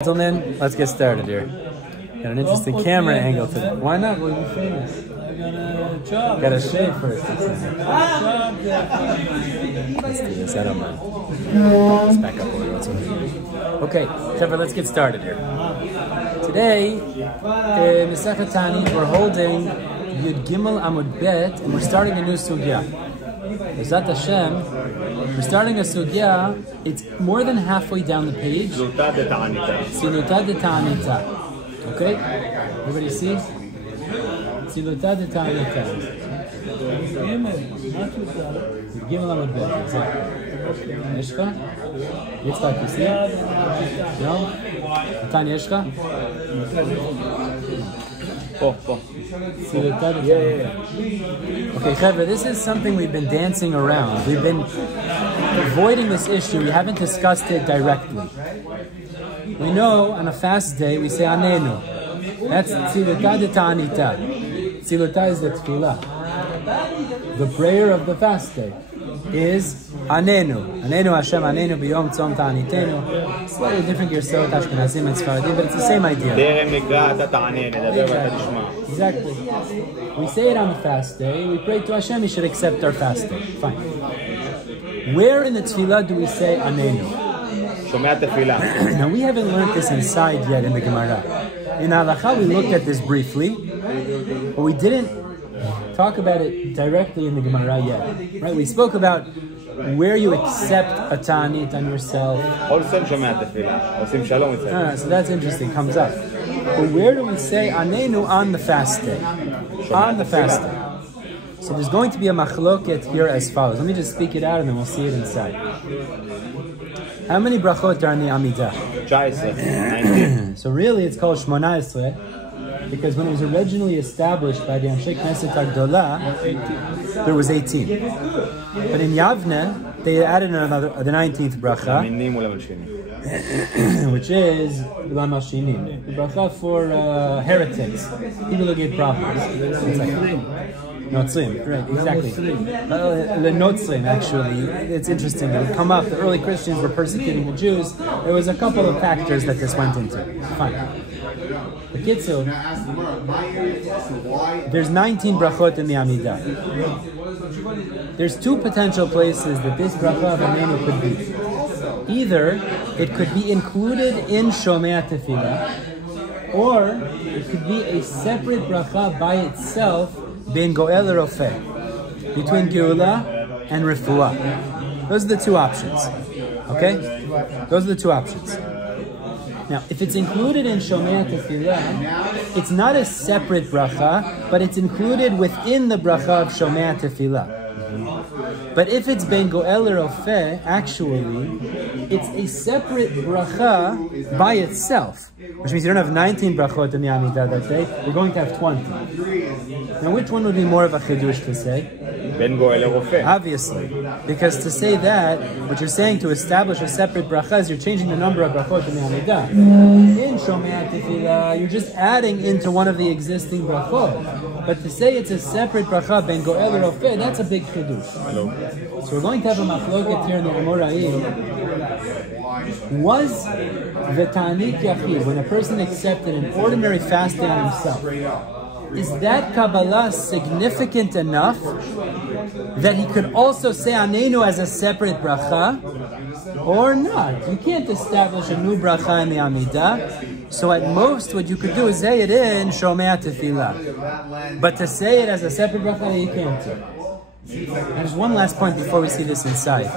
Gentlemen, let's get started here. Got an interesting camera angle today. Why not? We'll be famous. I got a job. Got to shave first. Let's do this. I don't mind. Let's back up a little. Okay, Trevor, let's get started here. Today, in Hamesechta Taanit, we're holding Yud Gimel Amud Bet, and we're starting a new sugya. Bezat Hashem, we're starting a sugya. It's more than halfway down the page. Silutad de Taanita. Okay? Everybody see? Silutad de Taanita. Gimel Amud Bet. Exactly. Yeshka? Yitzchak, you see? No? Natan Yeshka? Okay, Chevra, this is something we've been dancing around. We've been avoiding this issue. We haven't discussed it directly. We know on a fast day we say aneinu. That's tzilutah de ta'anita. Tzilutah is the tefillah. The prayer of the fast day is aneinu. Aneinu Hashem, aneinu b'yom tzom ta'anitenu. Slightly different Gersot, Ashkenazim and Sfaradim, but it's the same idea. Exactly. We say it on the fast day. We pray to Hashem, He should accept our fasting. Fine. Where in the tefillah do we say aneinu? Now we haven't learned this inside yet in the Gemara. In Halacha we looked at this briefly, but we didn't talk about it directly in the Gemara yet. Right? We spoke about where you accept a Taanit on yourself. So that's interesting, comes up. But where do we say aneinu on the fast day? On the fast day. So there's going to be a machloket here as follows. Let me just speak it out and then we'll see it inside. How many brachot are in the Amidah? 19. So really it's called Shmona Esrei, because when it was originally established by the Hamesechta Agdola, there was 18. But in Yavne, they added another, the 19th bracha, which is the bracha for heretics, people who get problems. Notzrim, right, exactly. The Notzrim, actually, it's interesting. It would come up, the early Christians were persecuting the Jews. There was a couple of factors that this went into. Fine. The Kitzu, there's 19 brachot in the Amidah. There's two potential places that this bracha of aneinu could be. Either it could be included in Shomei Tefillah, or it could be a separate bracha by itself, ben goel rofeh, between geula and refuah. Those are the two options. Okay? Those are the two options. Now, if it's included in Shomei Tefillah, it's not a separate bracha, but it's included within the bracha of Shomei Tefillah. But if it's ben goel rofeh, actually, it's a separate bracha by itself, which means you don't have 19 brachot in the Amidah that day, you're going to have 20. Now, which one would be more of a chidush to say? Ben goel rofeh. Obviously, because to say that, what you're saying to establish a separate bracha is you're changing the number of brachot in the Amidah. In Shomei Tefillah, you're just adding into one of the existing brachot. But to say it's a separate bracha, ben goel rofeh, that's a big chidush. So we're going to have a machloket here in the Amoraim. Was the Taanit Yachid, when a person accepted an ordinary fasting on himself, is that Kabbalah significant enough that he could also say aneinu as a separate bracha, or not? You can't establish a new bracha in the Amidah, so at most what you could do is say it in Shomei Tefillah. But to say it as a separate bracha, you can't do. There's one last point before we see this inside.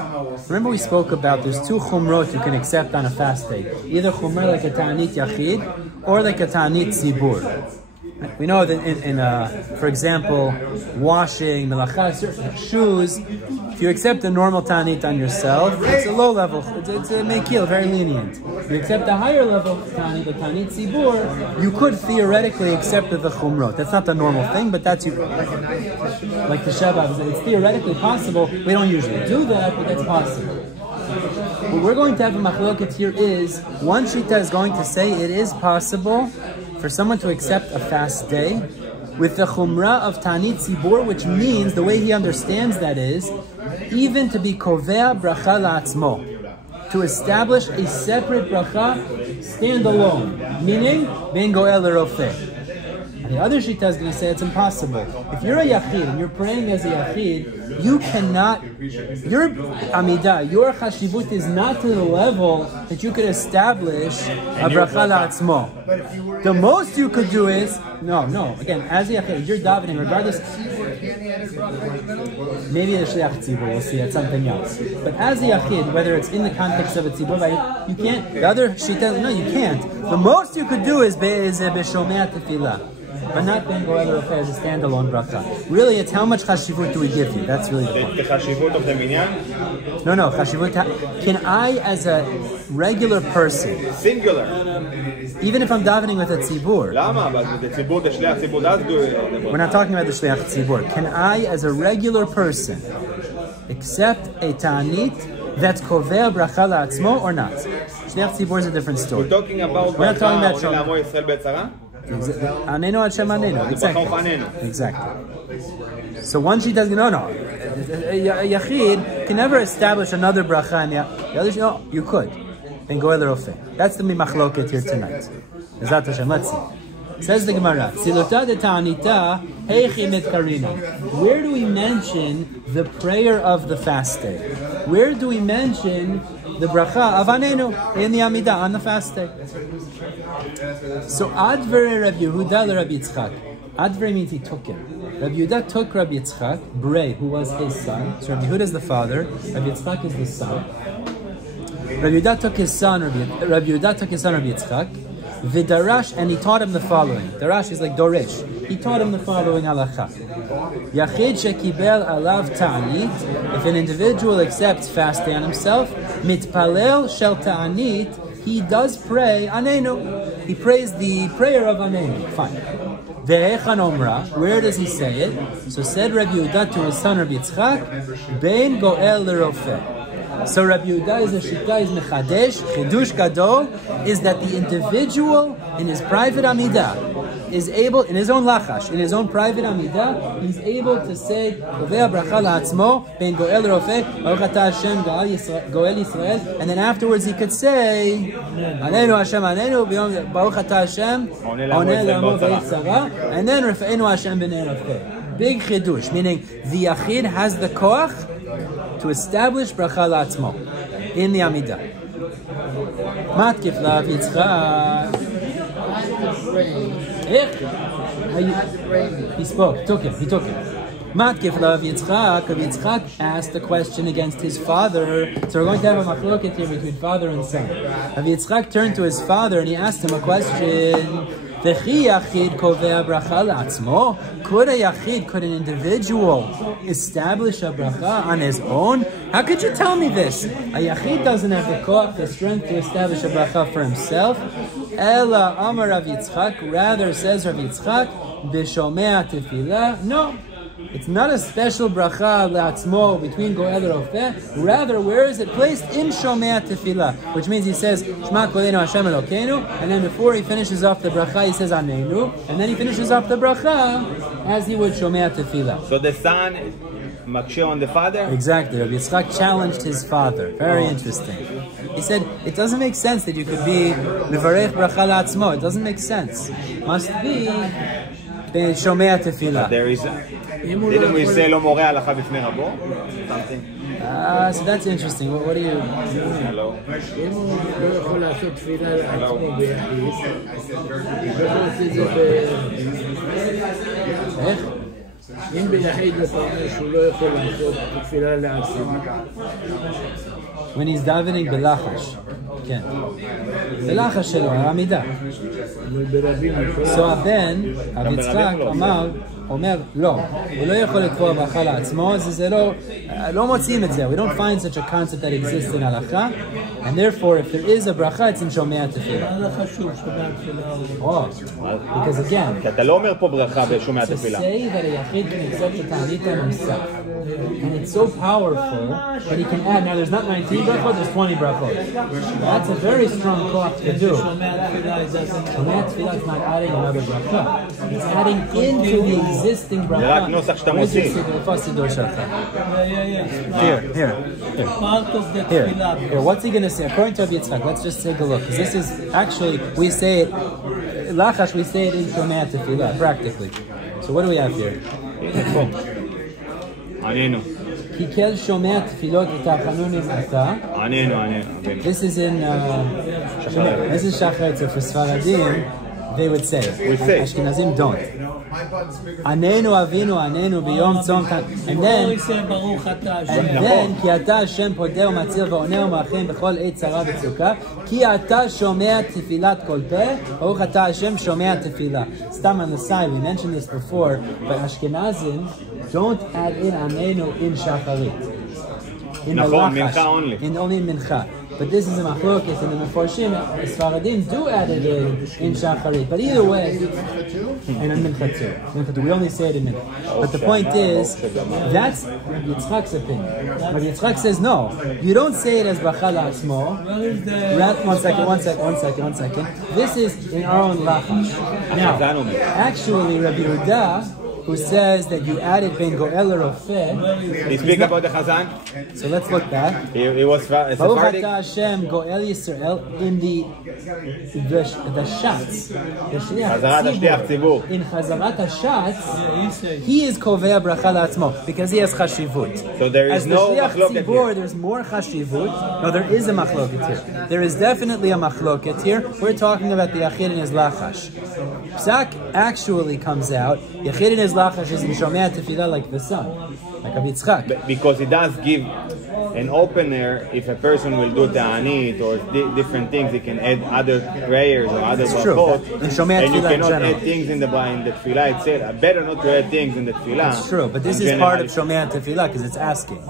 Remember we spoke about there's two chumrot you can accept on a fast day. Either chumrah like a Taanit Yachid or like a Taanit Tzibur. We know that for example, washing, melachas, shoes, if you accept a normal Taanit on yourself, it's a low level, it's a mekil, very lenient. If you accept a higher level Taanit, the Taanit Tzibur, you could theoretically accept the chumrot. That's not the normal thing, but that's like the Shabbat, it's theoretically possible. We don't usually do that, but that's possible. What we're going to have a machloket here is, one shita is going to say it is possible for someone to accept a fast day with the chumrah of Taanit Tzibur, which means, the way he understands that is, even to be kovea bracha la'atzmo, to establish a separate bracha stand alone, meaning ben goel l'rofeh. The other shita is going to say it's impossible. If you're a yachid and you're praying as a yachid, you cannot, your amidah, your chashivut is not to the level that you could establish a bracha la'atzmo. The most you could do is, again, as a yachid, you're davening, regardless, maybe the shliach tzibur, we'll see, it's something else. But as a yachid, whether it's in the context of a tzibur, you can't, the other shita, no, you can't. The most you could do is b'shomea tefillah. But not being goel l'rofeh as a standalone bracha. Really, it's how much chashivut do we give you? That's really the point. The chashivut of the minyan? No, chashivut. Can I, as a regular person, singular, even if I'm davening with a tzibur? We're not talking about the shliach tzibur. Can I, as a regular person, accept a taanit that's kovea bracha la'atzmo or not? Shliach tzibur is a different story. We're not talking about aneinu Hashem aneinu. Exactly. So one she does no. A yachid can never establish another bracha, and the others, no, you could. And goel l'rofeh. That's the machloket here tonight. Ezat Hashem. Let's see. Says the Gemara, Silota de Taanita heichi mitkarina. Where do we mention the prayer of the fast day? Where do we mention the bracha of aneinu in the Amidah on the fast day? So Advere Rabbi Yehuda le Rabbi Yitzchak. Advere means he took him. Rabbi Yehuda took Rabbi Yitzchak, Brei, who was his son. So Rabbi Yehuda is the father, Rabbi Yitzchak is the son. Rabbi Yehuda took his son, Rabbi Yitzchak, Vidarash, and he taught him the following. Darash is like Doresh. He taught him the following halacha. Yachid shekibel alav ta'anit. If an individual accepts fasting on himself, mitpalel shel ta'anit, he does pray aneinu. He prays the prayer of aneinu. Fine. Ve'echan omra. Where does he say it? So said Rabbi Yehuda to his son Rabbi Yitzchak, ben goel l'rofeh. So Rabbi Yehuda is a shita, is mechadesh, chidush gadol, is that the individual in his private amidah is able, in his own lachash, in his own private amidah, he's able to say, Kovea bracha la'atzmo, ben goel l'rofeh, Baruch atah Hashem goel Yisrael, and then afterwards he could say, aneinu Hashem aneinu, Baruch atah Hashem, oneh l'amo v'yitzara, and then Refeinu Hashem b'nei rofeh. Big chidush, meaning the yachid has the koach to establish bracha la'atzmo in the Amidah. Matkif lav Yitzchak. He spoke, he took him. Matkif lav Yitzchak. Yitzchak asked a question against his father. So we're going to have a machloket here between father and son. Yitzchak turned to his father and he asked him a question. Could an individual establish a bracha on his own? How could you tell me this? A yachid doesn't have the koach, the strength to establish a bracha for himself. Ela Amar Rav Yitzchak, rather says Rav Yitzchak, b'shomea tefillah. No. It's not a special bracha la'atzmo between goel l'rofeh. Rather, where is it placed? In shomea tefillah, which means he says Shema Kodeinu Hashem Elokeinu, and then before he finishes off the bracha, he says aneinu, and then he finishes off the bracha as he would shomea tefillah. So the son makshir on the father. Exactly. Rabbi Yitzchak challenged his father. Very interesting. He said it doesn't make sense that you could be mevarech bracha la'atzmo. It doesn't make sense. Must be shomea tefillah. There is. Didn't we say lo more halacha b'fnei rabo? Something. So that's interesting. What do you? Hello. אם ביחיד אתה אומר שהוא לא יכול לעשות תפילה לעצמו. When he's davening belachash. כן. בלחש שלו, העמידה. So הבן, רב יצחק, אומר, לא, הוא לא יכול לקרוא ברכה לעצמו, זה לא מוצאים את זה. We don't find such a concept that exists in הלכה, and therefore, if there is a bracha, it's in שומע תפילה. Because again, כי אתה לא אומר פה ברכה בשומע תפילה. To say that a yachid can accept the Taanit on himself, and it's so powerful that he can add, now there's not 19 brachot, there's 20 brachot. That's a very strong cloth to do. Shomea tefillah is not adding another bracha. It's adding into the existing bracha. זה רק נוסח שאתה מוסיף. איפה הסידור שלך? Here. Part of the Here, tefillah. what's he going to say? According to Rabbi Yitzchak, let's just take a look. Because this is, actually, we say it, Lachash, we say it in Shomea Tefillah, practically. So what do we have here? aneinu. Kikel Shomea Tefillot V'Tachanunim Ata. aneinu. This is in, this is Shacharit, so for Sfaradim, they would say it. We say. Ashkenazim don't. Aneinu Avinu, Aneinu B'Yom Tzom. And then, Ki Ata Hashem Podeh U'Matzil V'Oneh U'Ma'achem B'Chol Eit Tzara V'Tzuka. Ki Ata Shomea Tefilat Kol Peh. Baruch Ata Hashem Shomea Tefillah. Stam on the side, we mentioned this before, but Ashkenazim don't add in aneinu in shacharit. In the lachash, only. Only in mincha. But this is a machlokes, and the meforshim, the Sfaradim do add it in shacharit. But either way, and in mincha too. We only say it in mincha. But the point is, that's Rabbi Yitzchak's opinion. Rabbi Yitzchak says no, you don't say it as bracha la'atzmo. One second. This is in our own lachash. Now, actually, Rabbi Yehuda, who says that you added ben go'el rofeh. He speak about the Chazan. So let's look back. He was Baruch Sephardic. Ata Hashem go'el Yisrael in the shots. Chazarat Hashliach Tzibur. In Chazarat Hashatz, he is kovea bracha la'atzmo because he has chashivut. So there is As no the Shliach machloket Tzibur, here. there's more chashivut. No, there is a machloket here. There is definitely a machloket here. We're talking about the Yachid and his lachash. Psak actually comes out. Yachid and his lachash is in Shomea Tefillah like the sun, like Rabbi Yitzchak. Because it does give an opener if a person will do Taanit or different things, he can add other prayers or other brachot. And you cannot add things in the tefillah itself. Better not to add things in the tefillah. It's true, but this is part of Shomea Tefillah because it's asking.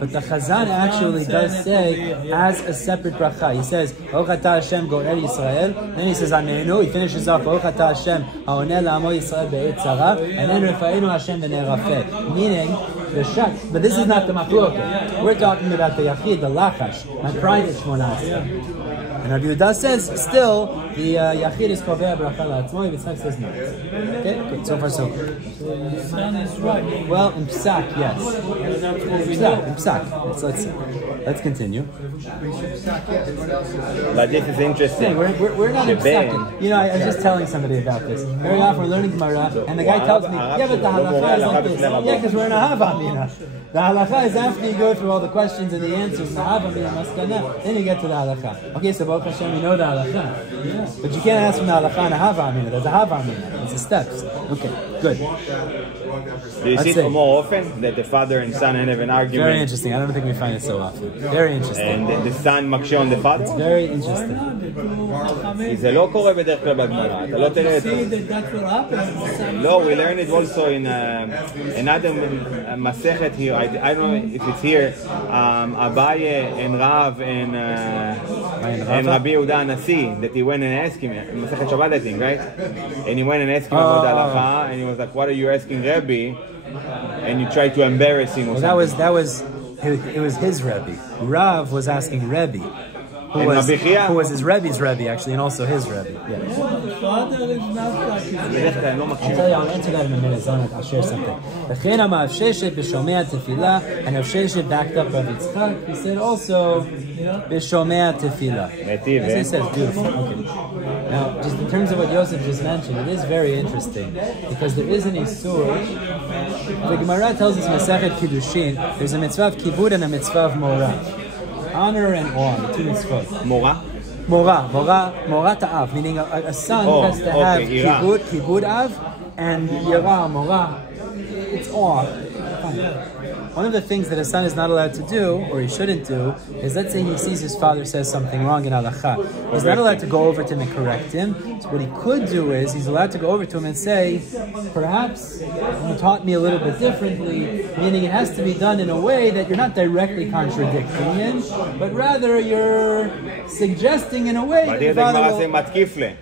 But the Chazan actually does say as a separate bracha. He says, Baruch Ata Hashem Go'el Yisrael. Then he says, aneinu. He finishes off, Baruch Ata Hashem Ha'oneh La'amo Yisrael Be'et Tzara. And then Refa'enu Hashem V'Ne'rafeh. Meaning, the shak. But this is not the machloket. We're talking about the Yachid, the Lachash, my private Shmonah. And Rabbi Yehuda says, still, the Yachid is kovea bracha la'atzmo. Yitzchak says no. Okay, good. So far so good. Well, in Psak, yes. In Psak. Let's see. Let's continue. But this is interesting. We're not in Psak. You know, I was just telling somebody about this. Very often we're learning Gemara, and the guy tells me, yeah, but the halacha is like this. Yeah, because we're in a Havamina. The halacha is after you go through all the questions and the answers, in the Havamina, Maskana, then you get to the halacha. Okay, so Baruch Hashem, you know the halacha. Yeah. But you can't ask from the halacha and a Havamina. There's a Havamina. It's the steps. Okay, good. Do you see it more often that the father and son have an argument? Very interesting. I don't think we find it so often. Very interesting. And the son מקשה on the father? It's very interesting. זה לא קורה בדרך כלל בגמרא, אתה לא תראה את זה. לא, we learn it also in another Masechet here. I don't know if it's here. Abaye and Rav and Rabbi Yehuda Anasi, that he went and asked him, Masechet Shabbat I think, right? And he went and asked him about the halacha, and he was like, what are you asking Rabbi? And you tried to embarrass him or something. It was his Rebbe. Rav was asking Rebbe, who was his Rebbe's Rebbe actually, and also his Rebbe. Yeah. I'll tell you, I'll answer that in a minute. I'll share something. And Hamesechta backed up Rabbi Yitzchak. He said also B'Shomea Tefillah. As he says, beautiful. Okay. Now, just in terms of what Yosef just mentioned, it is very interesting because there is an isur. The Gemara tells us Masechet Kiddushin. There's a mitzvah of kibud and a mitzvah of morah. Honor and awe, the two mitzvot. Mora ta'av, meaning a son has to have kibud av, and yira, mora, it's awe. One of the things that a son is not allowed to do, or he shouldn't do, is let's say he sees his father says something wrong in halakha. He's not allowed to go over to him and correct him. So what he could do is, he's allowed to go over to him and say, perhaps you taught me a little bit differently, meaning it has to be done in a way that you're not directly contradicting him, but rather you're suggesting in a way that the father will...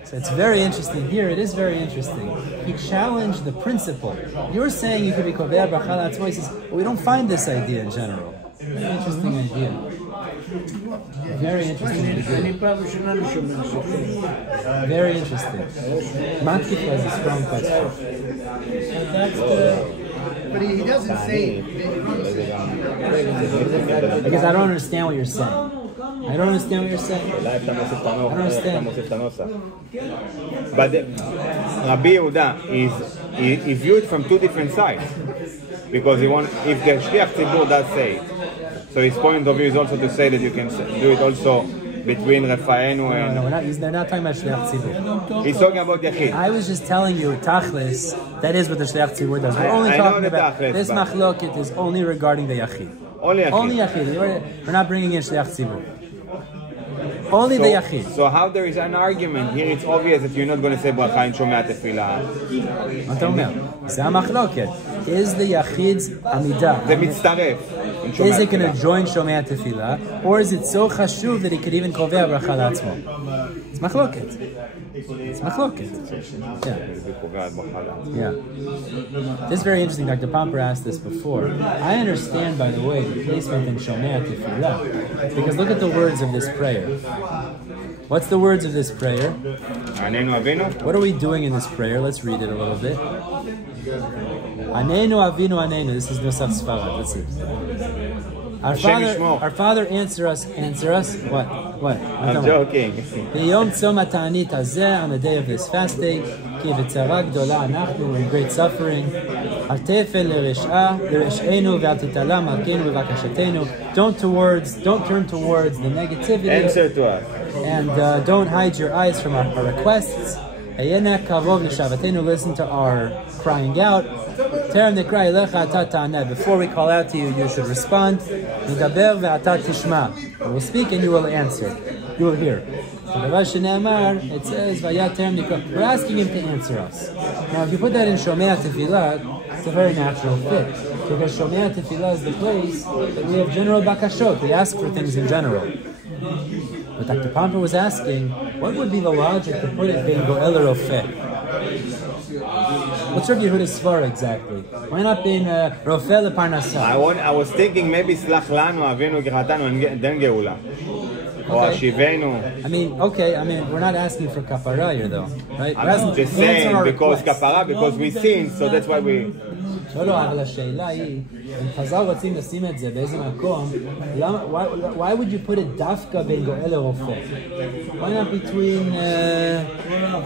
So it's very interesting. Here it is very interesting. He challenged the principle. You're saying you could be kovea bracha la'atzmo. He says, well, we don't find this idea in general. Very interesting idea. Very interesting. אני פעם ראשונה לא שומע שופט. Very interesting. Matzika is a strong question. But he doesn't say. Because I don't understand what you're saying. I don't understand what you're saying. But Rabbi Yehuda he viewed from two different sides. Because if the Shliach Tzibur does say it, so his point of view is also to say that you can do it also between Refaenu and... No, they're not talking about Shliach Tzibur. He's talking about Yachid. I was just telling you, Tachlis, that is what the Shliach Tzibur does. We're only talking about... This machloket is only regarding the Yachid. Only Yachid. We're not bringing in Shliach Tzibur. Only the Yachid. So how there is an argument here, it's obvious that you're not going to say Bracha in Shomei Tefillah. מה אתה אומר? זה המחלוקת. Is the Yachid's Amidah? זה מצטרף. Is it going to join Shomei Tefillah? Or is it so chashuv that he could even kovea bracha לעצמו? It's machloket. It's machloket. Yeah. This is very interesting. Dr. Pomper asked this before. I understand, by the way, the placement in Shomei Tefillah. Because look at the words of this prayer. What's the words of this prayer? Aneinu Avinu. What are we doing in this prayer? Let's read it a little bit. Aneinu Avinu Aneinu. This is Nusach Sfarad. Let's see. Our Father, answer us. What? I'm joking. B'yom tzom Taanit hazeh, on the day of this fasting, ki v'tzara gdola anachnu, we're in great suffering. Al tefel l'resh'enu ve'al titala malkeinu v'vakashatenu. Don't turn towards the negativity. Answer to us. And don't hide your eyes from our requests. Listen to our crying out. Before we call out to you, you should respond. We will speak and you will answer. You will hear. It says, we're asking him to answer us. Now, if you put that in Shomei Tefillah, it's a very natural fit. Because Shomei Tefillah is the place that we have general bakashot. We ask for things in general. But Dr. Pomper was asking, what would be the logic to put it being Goel Rofeh? What's Rabbi Yehuda's svara exactly? Why not being Rofeh leParnasah? I was thinking maybe Slach Lanu Avinu Geratanu and then Geula. Or Ashivenu. We're not asking for kapara here though, right? I'm just saying because kapara, because we sin, so that's why we... אבל השאלה היא, אם חז"ל רוצים לשים את זה באיזה מקום, why would you put it דווקא בין גואל לרופא? Why not between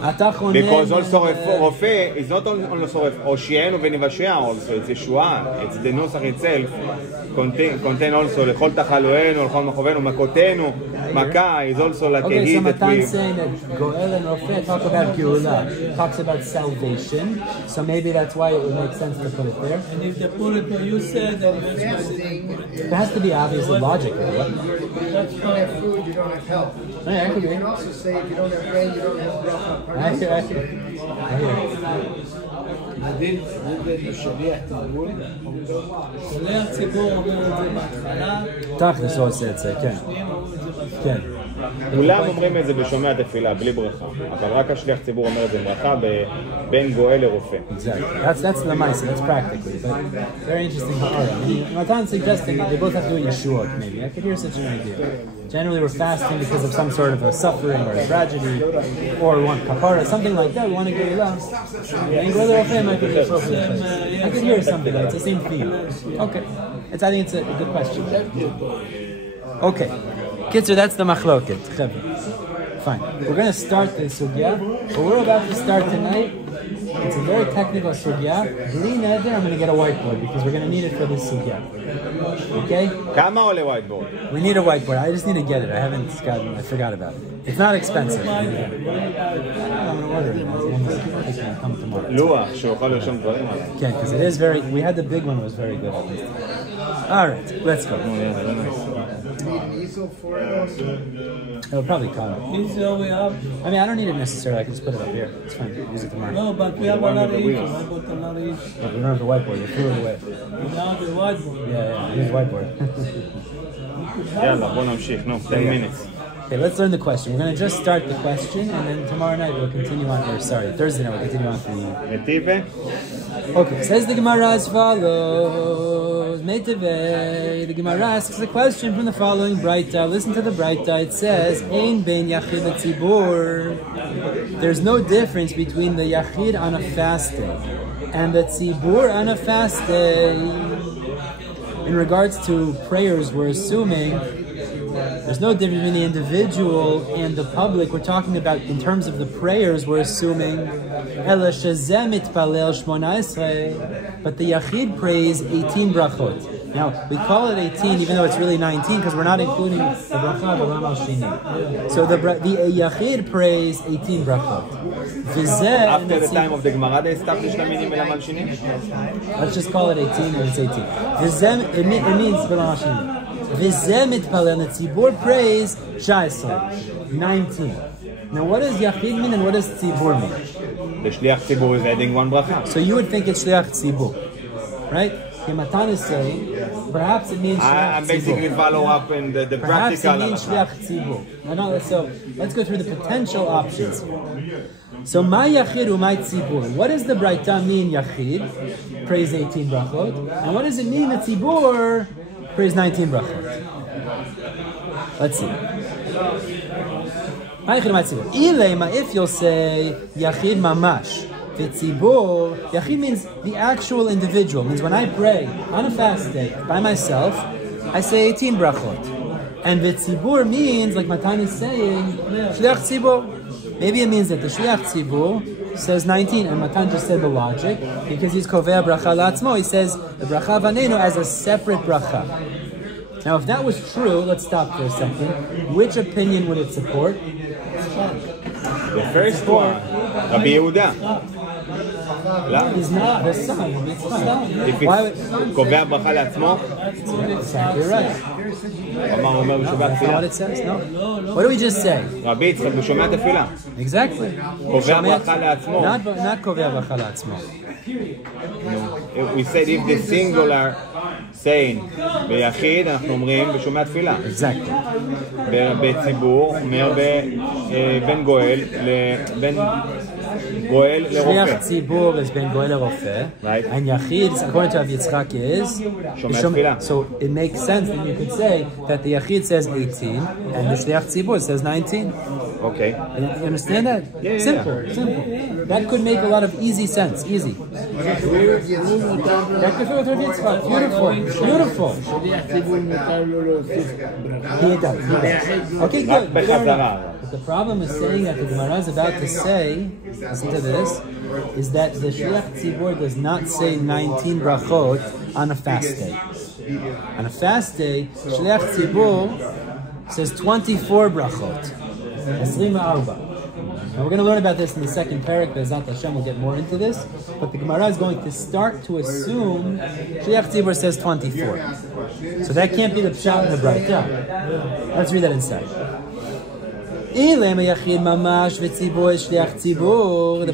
אתה חונן... Because also רופא is not also הושיענו ונבשע also, it's Yeshua, it's the נוסח itself, contain also לכל תחלואנו, לכל מחובנו, מכותנו, מכה is also like a heat that we... Okay, so Matan's saying that גואל and רופא talk about גאולה, talks about salvation, so maybe that's why it would make sense to put it there. And if they put it where you said, then it has to be obviously logical, right? If you don't have food, you don't have health. Yeah, You can also say if you don't have rain, you don't have bracha. I hear הדין לשליח ציבור, שליח ציבור אומר את זה בהתחלה, תכלס הוא עושה את זה, כן. כן. כולם אומרים את זה בשומע תפילה, בלי ברכה. אבל רק השליח ציבור אומר את זה ברכה בין גואל לרופא. Exactly. That's the Maisa, that's practically. But very interesting ha'ara. Matan suggesting that they both have to do it Yeshua, maybe. I could hear such an idea. Generally we're fasting because of some sort of a suffering or a tragedy, or we want kapara, something like that. We want to get love. And go to the might be the appropriate place. I could hear something, it's the same theme. Okay. I think it's a good question. Okay. Kitzer, that's the machloket. Fine. We're going to start the sugya, but we're about to start tonight. It's a very technical sugya. Bli neder, I'm going to get a whiteboard because we're going to need it for this sugya. Okay? Kama ole whiteboard? We need a whiteboard. I just need to get it. I forgot about it. It's not expensive. I'm going to order it. I can come tomorrow. לוח, שיוכל לרשום דברים עליו. Okay, because it is very, we had the big one, it was very good at least. Alright, let's go. It'll probably cut it. easel we have. I mean, I don't need it necessarily. I can just put it up here. It's fine. Use it tomorrow. No, but we have another easel. I bought another easel. But we don't have the whiteboard. You threw it away. Now the whiteboard. Yeah. Use the whiteboard. יאללה, בוא נמשיך, 10 minutes. Okay, let's learn the question. We're going to just start the question, and then tomorrow night we'll continue on, Thursday night we'll continue on to the... Retive? Okay, says the Gemara as follows. goes, the Gemara asks a question from the following Braita. Listen to the Braita. It says, Ein ben yachid letzibur. There's no difference between the yachid on a fast day and the tzibur on a fast day. In regards to prayers, we're assuming there's no difference between the individual and the public. We're talking about, in terms of the prayers, we're assuming Ela shezeh mitpalel 18, but the Yachid prays 18 brachot. Now, we call it 18 even though it's really 19 because we're not including the bracha of Olam al Shini. So the Yachid prays 18 brachot. After the time of the Gemara, they established Olam al Shini? Let's just call it 18 and it's 18. It means Olam al Shini. V'zeh mitpalel, the tzibur prays 19. Now what does Yachid mean and what does tzibur mean? The shliach tzibur is adding one bracha. So you would think it's shliach tzibur, right? Matan is saying, perhaps it means shliach tzibur. I'm basically follow up in the perhaps practical. Perhaps it means shliach tzibur. So let's go through the potential options. So my Yachid umay tzibur. What does the Braita mean Yachid? Praise 18 brachot. And what does it mean that tzibur praise 19 brachot? Let's see. If you'll say Yachid mamash, v'tzibur, Yachid means the actual individual. Means when I pray on a fast day by myself, I say 18 brachot. And v'tzibur means, like Matan is saying, shliach tzibur. Maybe it means that the shliach tzibur says 19, and Matan just said the logic, because he's kovea bracha la'atzmo, he says the bracha of aneinu as a separate bracha. Now, if that was true, let's stop for a second. Which opinion would it support? The first one, Rabbi Yehuda. He's not the son. It's fine. If it's קובע ברכה לעצמו, you're right. מה הוא אומר בשבת That's not תפילה? what it says. No. What do we just say? רבי יצחק, הוא שומע תפילה. Exactly. קובע ברכה לעצמו. Not קובע ברכה לעצמו. We said if the singular saying ביחיד, אנחנו אומרים בשומע תפילה. Exactly. בציבור, אומר בין גואל Shliach tzibur is ben goel lerofeh, right? And Yachid, according to Yitzchak, is Shomei. So it makes sense that you could say that the Yachid says 18 and the Shliach tzibur says 19. Okay. You understand that? Yeah. Simple. That could make a lot of easy sense. Easy. That could fit with Rav Yitzchak. Beautiful. He does. Okay, good. But the problem is saying that the Gemara is about to say, listen to this, is that the Shliach Tzibur does not say 19 brachot on a fast day. On a fast day, Shliach Tzibur says 24 brachot. 24. And we're going to learn about this in the second parak, Be'ezat Hashem will get more into this, but the Gemara is going to start to assume Shliach Tzibur says 24. So that can't be the pshat in the Braita. Let's read that inside. The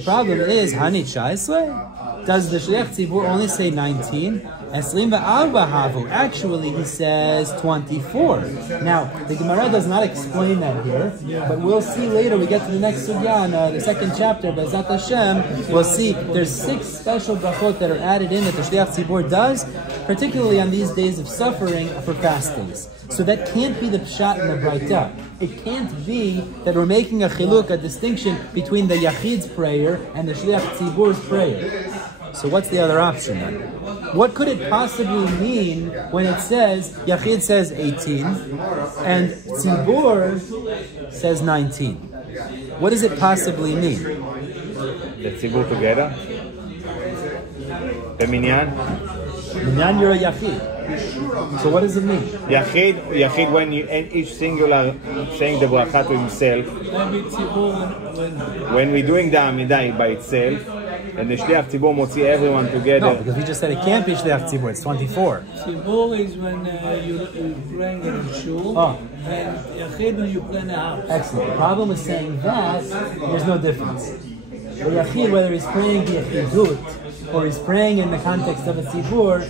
problem is, Hanit 19? Does the Shliach Tzibur only say 19? Actually, he says 24. Now, the Gemara does not explain that here, but we'll see later. We get to the next sugya in the second chapter, Be'ezat Hashem, we'll see there's 6 special brachot that are added in that the Shliach Tzibur does, particularly on these days of suffering for fastings. So that can't be the pshat in the Braita. It can't be that we're making a chiluk, a distinction between the Yachid's prayer and the Shliach Tzibur's prayer. So what's the other option then? What could it possibly mean when it says, Yachid says 18, and Tzibur says 19? What does it possibly mean? The tzibur together? The minyan? Minyan, you're a Yachid. So what does it mean? Yachid when each singular saying the bracha to himself. When we're doing the Amidah by itself, and the Shliach Tzibur motzi everyone together. No, because we just said it can't be Shliach Tzibur, it's 24. Tzibur is when you're praying in shul, and Yachid when you pray in the house. Excellent. The problem with saying that, there's no difference. The Yachid, whether he's praying the Yachidut, or he's praying in the context of a tzibur,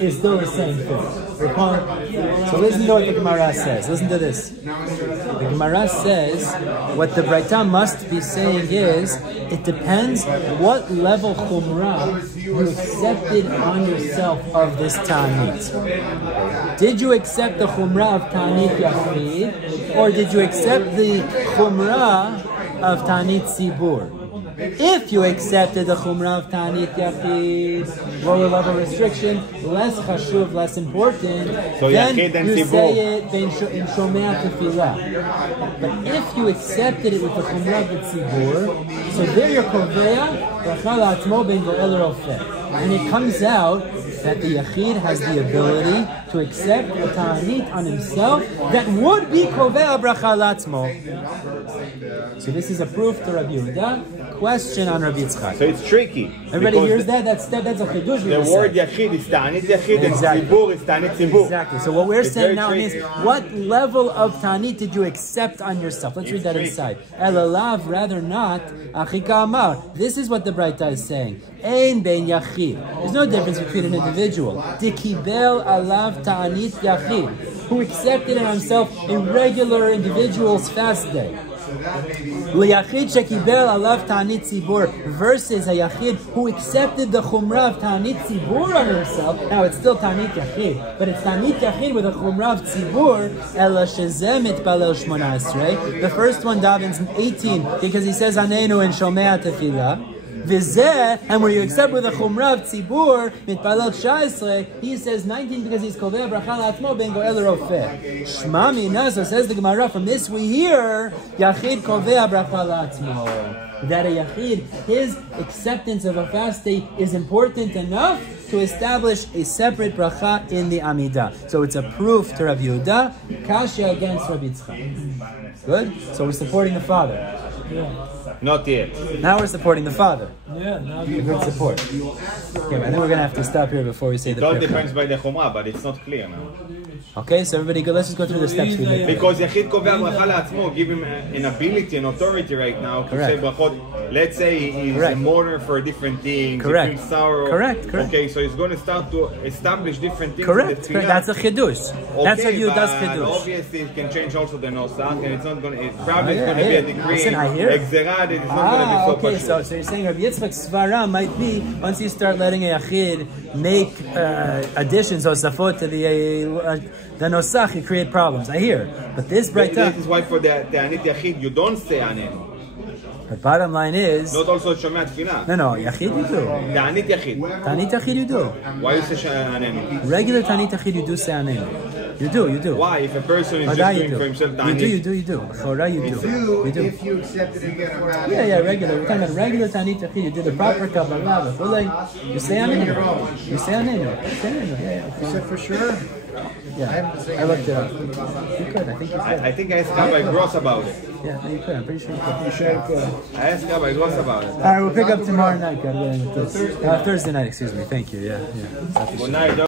is still the same thing. So listen to what the Gemara says. Listen to this. The Gemara says, what the Braita must be saying is, it depends what level chumrah you accepted on yourself of this Taanit. Did you accept the chumrah of Taanit Yachid, or did you accept the chumrah of Taanit Tzibur? If you accepted the chumrah of Taanit Yachid, lower level restriction, less chashuv, less important, so then you Tzibur. say it in Shomea Tefillah. But if you accepted it with the chumrah of the Tzibur, so there you're koveya, bracha la'atzmo ben go'el rofeh. And it comes out that the Yachid has the ability to accept a Taanit on himself that would be Kovea Bracha Latzmo. So this is a proof to Rabbi Yehuda. Question on Rabbi Yitzchak. So it's tricky. Everybody hears that? That's a chidush. The word Yachid is Taanit Yachid, and Tzibur is Taanit Tzibur. Exactly. So what we're saying now is, what level of Taanit did you accept on yourself? Let's read that inside. Elalav, rather not, Achika Amar. This is what the Braita is saying. Ein ben Yachid. There's no difference between an individual. Dikibel alav Taanit Yachid, who accepted in himself a regular individual's fast day. L'yachid shekibel alav Taanit Tzibur versus a Yachid who accepted the chumrah of Taanit Tzibur on himself. Now it's still Taanit Yachid, but it's Taanit Yachid with a chumrah of Tzibur. Ela shezeh mitpalel 18. The first one davens 18 because he says aneinu in Shomea Tefillah. Vizeh, and where you accept with a chumrah of tzibur, mitpalel 19, he says 19 because he's kovea bracha la'atzmo ben go'el rofeh. Shma mina, so says the Gemara, from this we hear, Yachid kovea bracha la'atzmo. That a Yachid, his acceptance of a fast day is important enough to establish a separate bracha in the Amidah. So it's a proof to Rabbi Yehuda, Kashya against Rabbi Yitzchak. Good? So we're supporting the father. Yeah. Not yet. Now we're supporting the father. Yeah, now Good support. Okay, I think we're going to have to stop here before we say the It all prayer. depends by the Chumrah, but it's not clear now. Okay, so everybody go. Let's just go through the steps we made. Because Yachid Kovea Bracha La'atzmo, give him an ability, an authority right now to Correct. say brachot. Let's say he's Correct. a mourner for different things. Correct. He feels sorrow. Correct. Okay, so he's going to start to establish different things. Correct. In the Correct. tefillah. That's a chidush. That's what you does but chidush. obviously it can change also the nosach, and it's not going to. It's probably yeah, going to be a yeah. decree. Listen, I hear it. Exera that it's not going to be so Okay, pashut. so you're saying Rabbi Yitzchak's svara might be once you start letting a yachid make additions or safot to the nosach, you create problems. I hear, but this This braita. is why for the Taanit Yachid you don't say aneinu. The bottom line is Not also Shomea Tefillah. no yachid you do. Taanit Yachid. Tanit yachid you do. Why you say aneinu? Regular tanit yachid you do say aneinu. You do. Why? If a person is Wadai just you doing do. for himself Taanit. You do. Chora you do. You do. If you accepted it again, Yeah, regular. We're talking about regular Taanit Yachid. You do the proper Kabbalah. You say aneinu. You say aneinu. Yeah. is it for sure? Yeah. I looked it up. You could. I think you could. I think I asked Rabbi Gross about it. Yeah, no, you could. I'm pretty sure you could. You sure could. I asked Rabbi Gross about it. All right, we'll pick up tomorrow night. God willing. Thursday night. Excuse me. Thank you. Yeah. Good night.